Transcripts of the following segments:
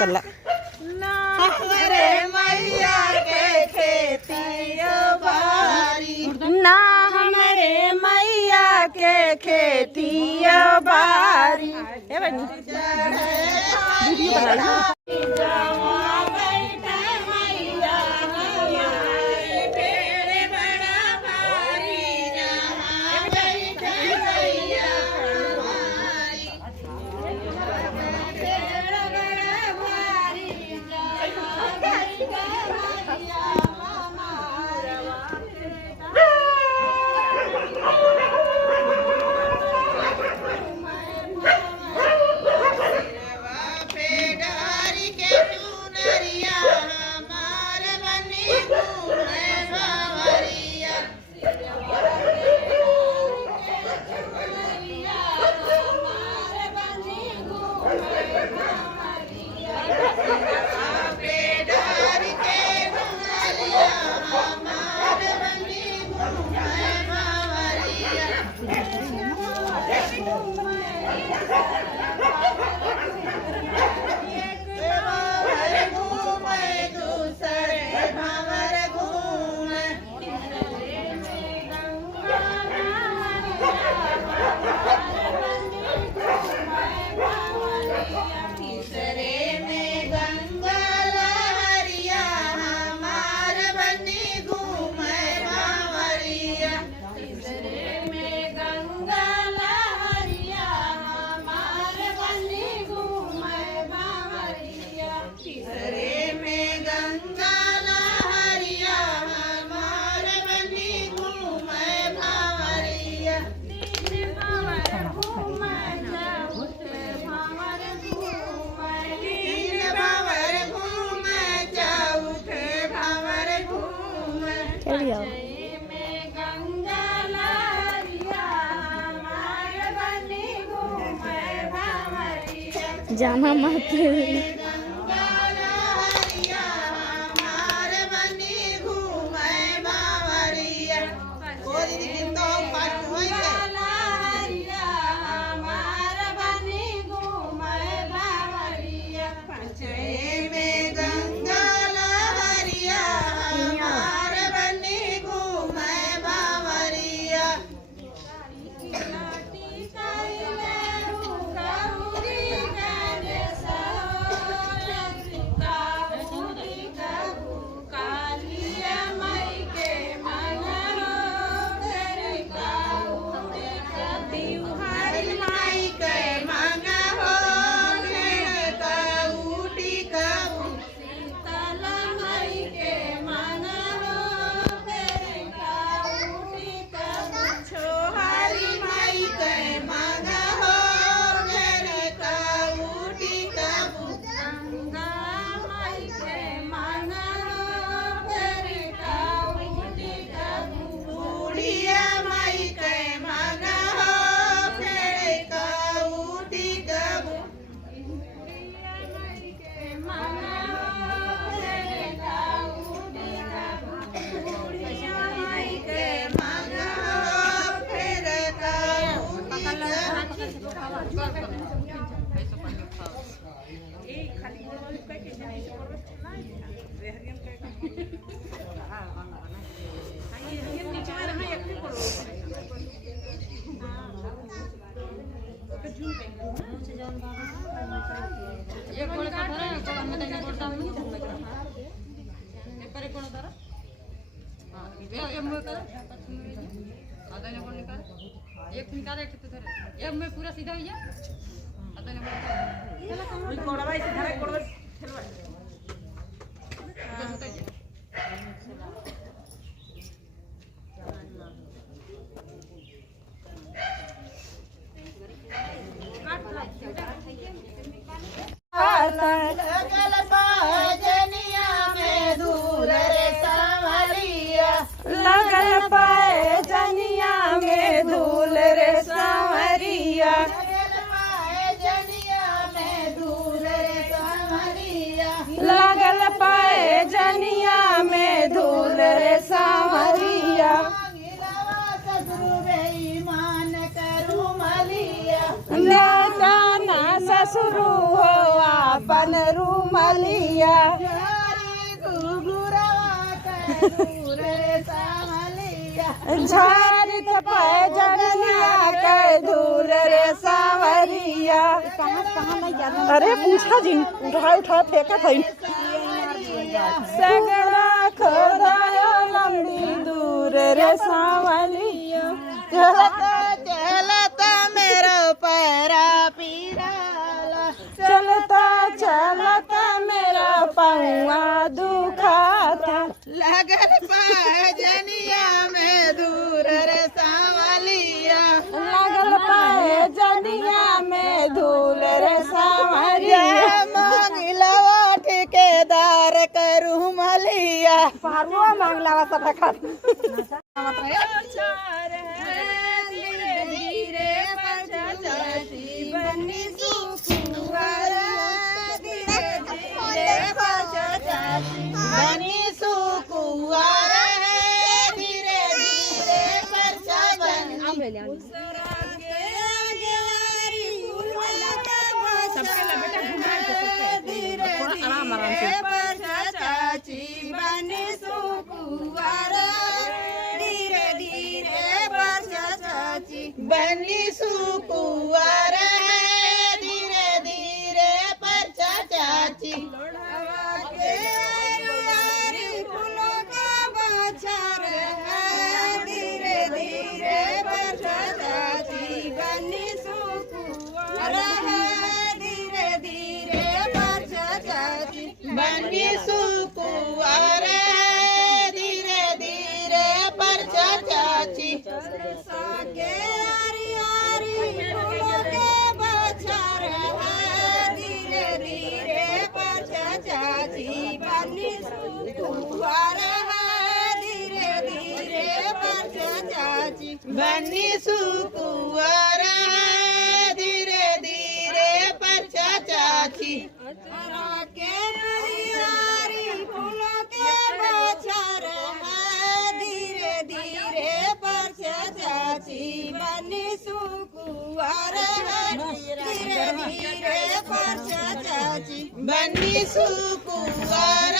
कर ला। हमारे मैया के खेती बारी, ना हमारे मैया के खेती बारी। ए बनी वीडियो बना ला। जामा मत एक निकाल एक में पूरा सीधा हो जा कोड़वा से धरे कोड़वा खेलवा लगल पाए जनिया में धूल रे सांवरिया, लगल पाए जनिया में धूल रे सांवरिया। देवता ना ससुरु हो आपन रूम रुमलिया झारित पैजनिया के दूर रे सावरिया। अरे पूछा जी उठा फेंका था सगड़ा खोदाया लंबी दूर रे सावलिया। चलता मेरा पैरा पीराला चलता चलता मेरा पौआ दुखाता लगल पैजनिया में दूर रे सावलिया लगल पैजनिया में दूर रे सावलिया। मांगलवा ठेकेदार करू मलिया पारुआ मांगलवा सब खा बनी सुकुआर है धीरे धीरे परछा चाची फूलों का बचार है धीरे धीरे परछा चाची बनी सुकुआर है धीरे धीरे परछा चाची बनी सुकुआर है धीरे धीरे परछा चाची। चाची बनी सुकुआर है धीरे धीरे परछा चाची बनी सुकुआर है धीरे धीरे परछा चाची। के हरियारी फूलों के बचार है धीरे धीरे परछा चाची बनी सुकुआर है धीरे धीरे परछा चाची बनी सुकुआर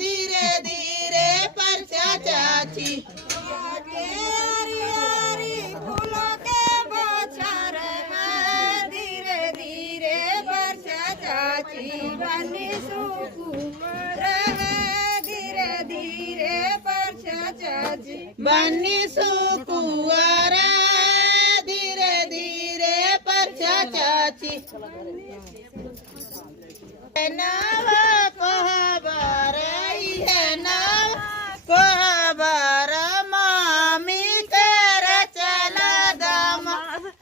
धीरे धीरे परछा चाची। फूलों के बचार है धीरे धीरे परछा चाची बनी सुकुआर है धीरे धीरे परछा चाची बनी सुकुआर धीरे धीरे परछा चाची। नावा कोहबर है नावा कोहबर मामी कर चला दाम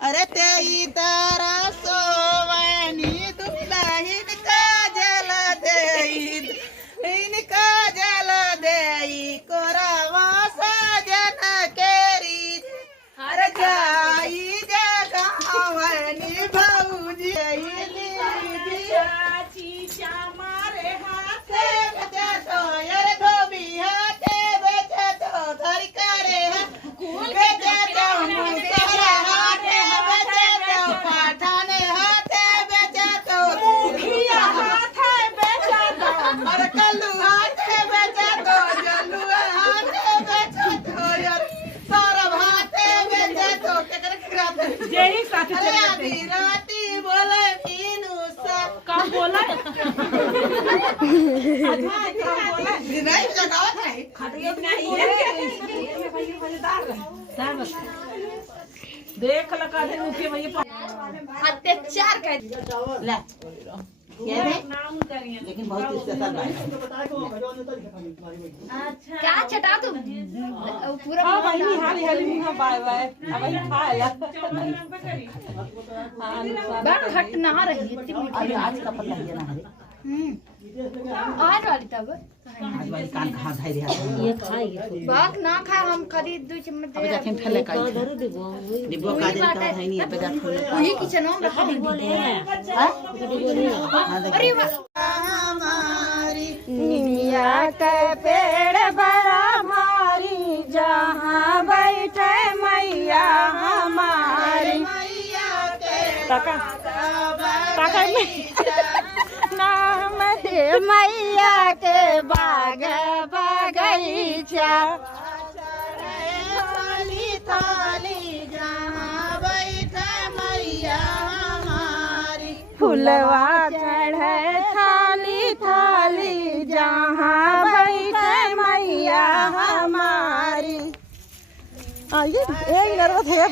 अरे तेई तारा सोवनी दुल्हन का जल देई इनका जल देई कोरावा सजन केरी हर जाई जगहवनी भौजी मारे हाथे बचा तो यार गोभी हाथे बचा तो धर करे बचा तो मुसरा हाथे बचा तो पाठाने हाथे बचा तो खिया हाथे बचा तो मरकलू हाथे बचा तो जलुआ हाथे बचा तो यार सारा हाथे बचा तो केकर खराब यही साथ चले राती बोले मीनू सा काम बोला देख लगा अत्याचार कर लेकिन बहुत क्या चटा तुम पूरा हाली हाली मुंह बाय बाय अब खाया बात हट ना रही इतनी मीठी आज का पता है ना आज वाली तब आज वाली कान खा धाई रहा ये खाएगी बात ना खा हम खरीद दो चम्मच दे जाके फैले का डिब्बो का दिन का है नहीं अब जा वही किचन में रखा बोले अरे हमारी निमिया के पेड़ बड़ा भारी जहां बैठे मैया हमारी मैया के टाका टाका में नाम मैया के बाग बगीचा थाली थाली जहाँ बैठे मैया हमारी फुलवा चढ़े थाली थाली जहाँ बैठे मैया हमारी। ये नर्वस है